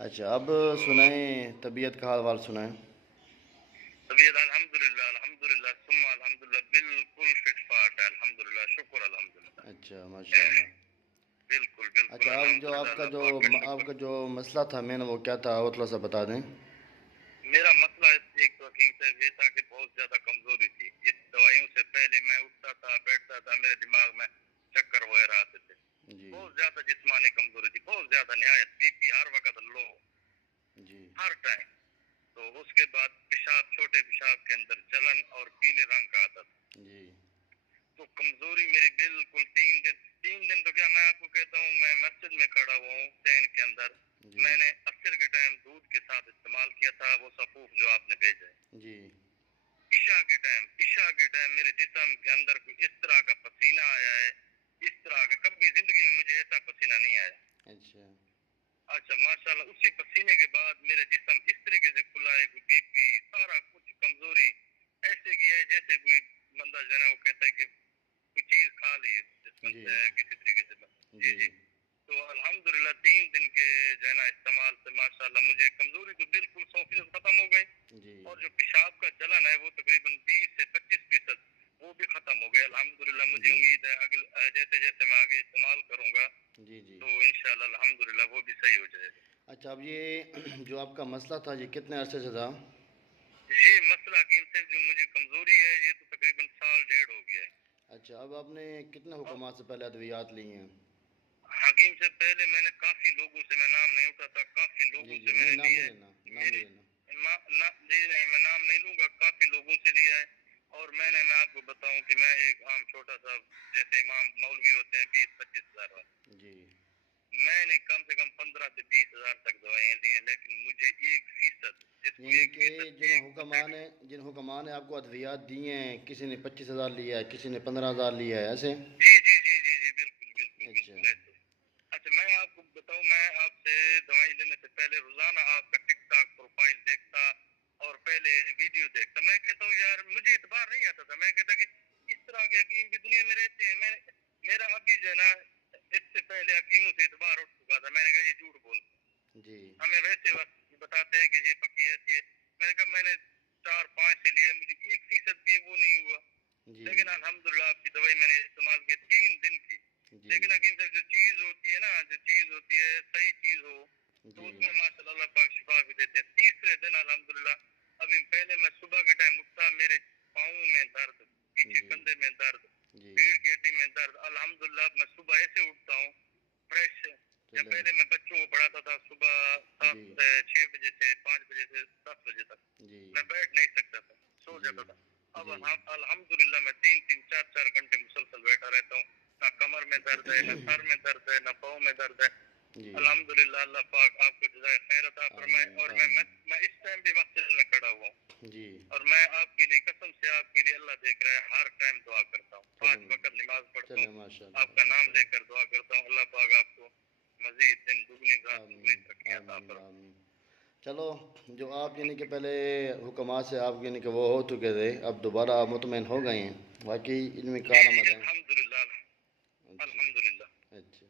اچھا اب تو سنائیں طبیعت کا حال وال سنائیں۔ طبیعت الحمدللہ ثم الحمدللہ بالکل فٹ فاٹ ہے، الحمدللہ شکر الحمدللہ، اچھا ماشاء اللہ۔ بالکل بالکل اچھا اب جو الحمدللہ آپ کا اللہ جو پاک کا آپ شکر۔ کا جو مسئلہ تھا میں نے وہ کیا تھا وہ تھوڑا سا بتا دیں۔ میرا مسئلہ ایک تو حکیم صاحب یہ تھا کہ بہت زیادہ کمزوری تھی، اس دوائیوں سے پہلے میں اٹھتا تھا بیٹھتا تھا میرے دماغ میں چکر وغیرہ آتے تھے، جی بہت زیادہ جسمانی کمزوری تھی، بہت زیادہ نہایت، بی پی ہر وقت لو، جی ہر ٹائم۔ تو اس کے بعد پیشاب، چھوٹے پیشاب کے اندر جلن اور پیلے رنگ کا آتا تھا۔ جی تو کمزوری میری بالکل 3 دن تو کیا میں آپ کو کہتا ہوں، میں مسجد میں کھڑا ہوا ہوں چین کے اندر، جی میں نے عصر کے ٹائم دودھ کے ساتھ استعمال کیا تھا وہ صفوف جو آپ نے بھیجا ہے، جی عشاء کے ٹائم میرے جسم کے اندر کوئی اس طرح کا پسینہ آیا ہے، اس طرح کا کبھی زندگی میں مجھے ایسا پسینہ نہیں آیا۔ اچھا اچھا ماشاءاللہ، اسی پسینے کے بعد میرے جسم اس طریقے سے کھلا ہے، کوئی بی پی سارا کچھ کمزوری ایسے کی ہے جیسے کوئی بندہ جو ہے نا وہ کہتا ہے کہ کوئی چیز کھا لی ہے جس جی کسی طریقے سے۔ جی جی جی۔ تو الحمدللہ 3 دن کے جو ہے نا استعمال سے ماشاءاللہ مجھے کمزوری تو بالکل 100% ختم ہو گئی، جی اور جو پیشاب کا جلن ہے وہ تقریباً 20 سے 25% وہ بھی ختم ہو گیا الحمدللہ۔ مجھے جی امید ہے جیسے جیسے میں آگے استعمال کروں گا جی جی تو انشاءاللہ الحمدللہ وہ بھی صحیح ہو جائے گا۔ اچھا اب یہ جو آپ کا مسئلہ تھا یہ کتنے عرصے سے تھا؟ یہ مسئلہ حکیم صاحب جو مجھے کمزوری ہے یہ تو تقریباً سال ڈیڑھ ہو گیا ہے۔ اچھا اب آپ نے کتنے اور حکمات سے پہلے ادویات لی ہیں؟ حکیم سے پہلے میں نے کافی لوگوں سے، میں نام نہیں اٹھاتا، کافی جی لوگوں جی سے میں نہیں نے نام لیا نہیں ہے لینا، نام نہیں میری لینا۔ جی نہیں میں نام نہیں لوں گا، کافی لوگوں سے لیا ہے۔ اور میں آپ کو بتاؤں کہ میں ایک عام چھوٹا سا جیسے امام مولوی ہوتے ہیں 20-25 ہزار والے، جی میں نے کم سے کم 15 سے 20 ہزار تک دوائیاں لی ہیں، لیکن مجھے 1% جس کو یعنی کہ 1% 1%۔ جن حکمان نے آپ کو ادویات دی ہیں کسی نے 25,000 لیا ہے کسی نے 15,000 لیا ہے ایسے؟ جی جی جی جی جی بالکل بالکل اچھا بالکل ایسے۔ اچھا میں آپ کو بتاؤں، میں آپ سے دوائی لینے سے پہلے روزانہ آپ کا ٹک ٹاک پروفائل دیکھتا اور پہلے ویڈیو دیکھتا، میں کہتا ہوں یار مجھے اعتبار نہیں آتا تھا، میں کہتا کہ اس طرح کے حکیم بھی دنیا میں رہتے ہیں، میرا ابھی جو ہے نا اس سے پہلے حکیموں سے اعتبار اٹھ چکا تھا، میں نے کہا یہ جھوٹ بولتے جی ہیں، ہمیں ویسے وقت بتاتے ہیں کہ یہ پکی ہے یہ، میں نے کہا میں نے 4-5 سے لیا، مجھے 1% بھی وہ نہیں ہوا، جی لیکن الحمدللہ آپ کی دوائی میں نے استعمال کی 3 دن کی۔ جی لیکن حکیم صاحب جو چیز ہوتی ہے نا، جو چیز ہوتی ہے صحیح چیز ہو تو جی اس میں ماشاء اللہ پاک شفا بھی دیتے ہیں۔ تیسرے دن الحمدللہ، ابھی پہلے میں صبح کے ٹائم اٹھتا میرے پاؤں میں درد، پیچھے جی کندھے میں درد، جی پیڑ کی ہڈی میں درد، الحمدللہ اب میں صبح ایسے اٹھتا ہوں فریش۔ یا چلیں پہلے میں بچوں کو پڑھاتا تھا صبح جی 6 بجے سے 5 بجے سے 10 بجے تک، جی میں بیٹھ نہیں سکتا تھا، سو جی جاتا تھا۔ اب جی الحمدللہ میں 3-3 4-4 گھنٹے مسلسل بیٹھا رہتا ہوں، نہ کمر میں درد ہے، نہ سر میں درد ہے، نہ پاؤں میں درد ہے۔ جی الحمدللہ اللہ پاک آپ کو جزائے خیر عطا فرمائے۔ آمین اور آمین میں اس ٹائم بھی مسجد میں کھڑا ہوا ہوں، جی اور میں آپ کے لیے قسم سے آپ کے لیے اللہ دیکھ رہا ہے ہر ٹائم دعا کرتا ہوں، 5 چلیں وقت نماز پڑھتا ہوں، چلیں ماشاء آپ اللہ کا نام ماشاء لے کر دعا کرتا ہوں، اللہ پاک آپ کو مزید دن دگنی رات آمین دگنی ترقی عطا آمین فرمائے۔ آمین۔ چلو جو آپ یعنی کہ پہلے حکمات سے آپ یعنی کہ وہ ہو چکے تھے اب دوبارہ آپ مطمئن ہو گئے ہیں، باقی ان میں جی جی کارآمد ہیں۔ الحمدللہ اچھا الحمدللہ۔ اچھا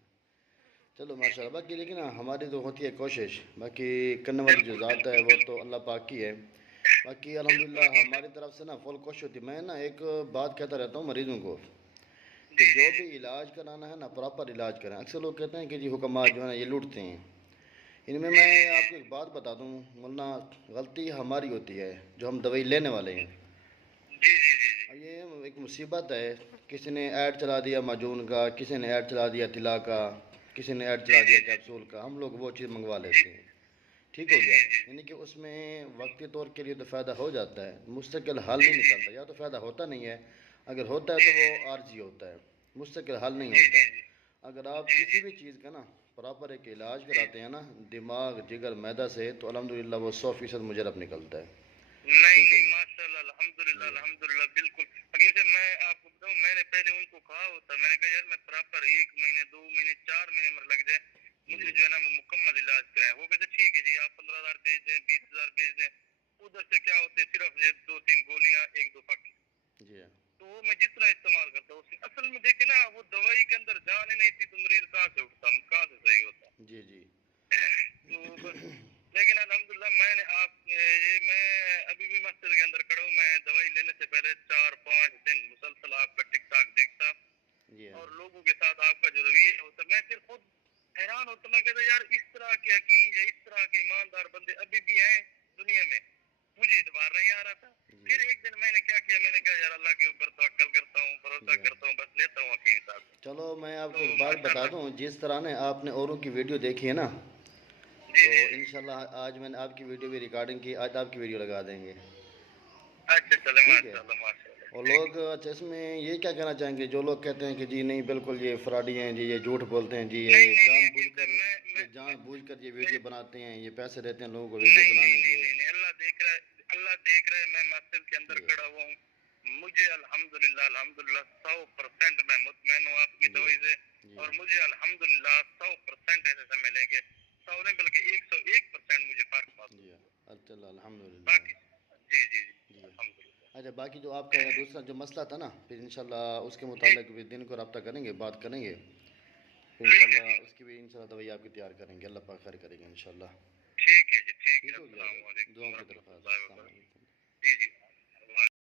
چلو جی ماشاء جی اللہ، باقی لیکن ہماری تو ہوتی ہے کوشش، باقی کرنے والی جو بالکل ذات ہے بالکل وہ تو بالکل اللہ پاک کی ہے۔ باقی بالکل الحمدللہ حکیم ہماری طرف سے نا فل کوشش ہوتی ہے۔ میں نا ایک بات کہتا رہتا ہوں مریضوں کو صاحب، کہ جی جو جی جی بھی علاج کرانا ہے نا پراپر علاج کریں۔ اکثر لوگ کہتے ہیں کہ جی حکمات جو ہے نا یہ لوٹتے ہیں، ان میں جی میں جی آپ کو ایک بات بتا دوں ورنہ غلطی ہماری ہوتی ہے جو ہم دوائی لینے والے ہیں۔ جی جی جی جی اور یہ ایک مصیبت ہے، کسی نے ایڈ چلا دیا معجون کا، کسی نے ایڈ چلا دیا طلا کا، کسی نے ایڈ چلا جی دیا جی کیپسول کا، ہم لوگ وہ چیز منگوا جی لیتے ہیں، ٹھیک جی ہو گیا، جی جی یعنی کہ اس میں وقتی طور کے لیے تو فائدہ ہو جاتا ہے، مستقل حل جی نہیں جی نکلتا، یا تو فائدہ ہوتا نہیں ہے، اگر ہوتا ہے جی تو وہ جی عارضی ہوتا ہے، مستقل حل نہیں جی ہوتا۔ جی جی اگر آپ جی کسی جی بھی چیز کا نا پراپر ایک علاج جی کراتے ہیں نا دماغ جگر معدہ سے تو الحمدللہ وہ 100% مجرب نکلتا ہے، نہیں ٹھیک ہو نہیں گیا ماشاء اللہ الحمدللہ جی الحمدللہ بالکل حکیم صاحب۔ میں آپ کو بتاؤں میں نے پہلے ان کو کہا ہوتا، میں نے کہا یار میں پراپر 1 مہینے 2 مہینے 4 مہینے مر لگ جائے مجھے جی جو ہے نا وہ مکمل علاج کرائیں، وہ کہتے ٹھیک ہے جی آپ 15 ہزار بھیج دیں 20 ہزار بھیج دیں، ادھر سے کیا ہوتے صرف یہ 2-3 گولیاں 1-2 پک، جی تو وہ میں جتنا استعمال کرتا ہوں اصل میں دیکھے نا وہ دوائی کے اندر جان ہی نہیں تھی تو مریض کہاں سے اٹھتا کہاں سے صحیح ہوتا۔ جی جی تو بس اللہ کے ایماندار بندے ابھی بھی ہیں دنیا میں، مجھے اعتبار نہیں آ رہا تھا. پھر ایک دن میں نے کیا کیا، میں نے کہا یار اللہ کے اوپر توکل کرتا ہوں، بھروسہ کرتا ہوں، بس لیتا ہوں اپنے ساتھ. چلو میں آپ کو تو ایک بات ماشاء بتا اللہ. دوں، جس طرح نے آپ نے اوروں کی ویڈیو دیکھی ہے نا، جی تو جی. انشاءاللہ آج میں نے آپ کی ویڈیو بھی ریکارڈنگ کی، آج آپ کی ویڈیو لگا دیں گے. اچھا چلے، ٹھیک ہے. ماشاء اللہ ماشاء اللہ. اور ٹھیک لوگ اچھا اس میں یہ کیا کہنا چاہیں گے، جو لوگ کہتے ہیں کہ جی نہیں بالکل یہ فراڈی ہیں جی، یہ جھوٹ بولتے ہیں جی، نہیں یہ نہیں جان نہیں، بوجھ ان سے کر یہ جان بوجھ کر یہ ویڈیو بناتے ہیں، یہ پیسے دیتے ہیں لوگوں کو ویڈیو نہیں بنانے نہیں کے. نہیں نہیں نہیں، اللہ دیکھ رہا ہے، اللہ دیکھ رہا ہے، میں مسجد کے اندر جی کھڑا ہوا ہوں. مجھے الحمدللہ 100% میں مطمئن ہوں آپ کی جی دعائی سے. جی اور مجھے الحمدللہ 100% ایسے سمجھ کہ 100 نہیں بلکہ 101% مجھے فرق محسوس جی. ہوا. اچھا الحمدللہ. باقی جی جی جی جی. الحمدللہ. اچھا باقی جو آپ کا دوسرا جو مسئلہ تھا نا، پھر انشاءاللہ اس کے جی متعلق بھی دن کو رابطہ کریں گے، بات کریں گے. پھر ٹھیک ہے انشاءاللہ جی، اس کی بھی انشاءاللہ دوائی آپ کی تیار کریں گے، اللہ پاک خیر کریں گے انشاءاللہ. ٹھیک ہے جی، ٹھیک ہے. ٹھیک ہو گیا السلام حضرت، علیکم دعاؤں کی ورحمۃ طرف اللہ السلام وبرکاتہ. علیکم. جی جی.